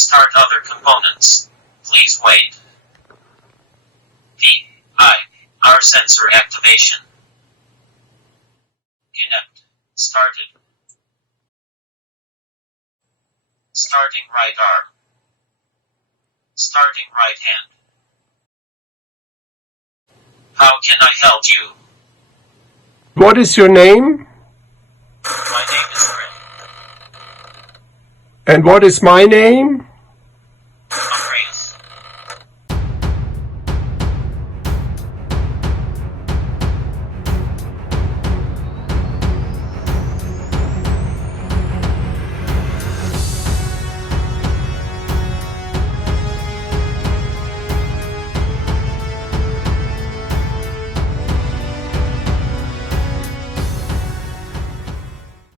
start other components. Please wait. PIR sensor activation. Connect. Started. Starting right arm. Starting right hand. How can I help you? What is your name? My name is Fred. And what is my name?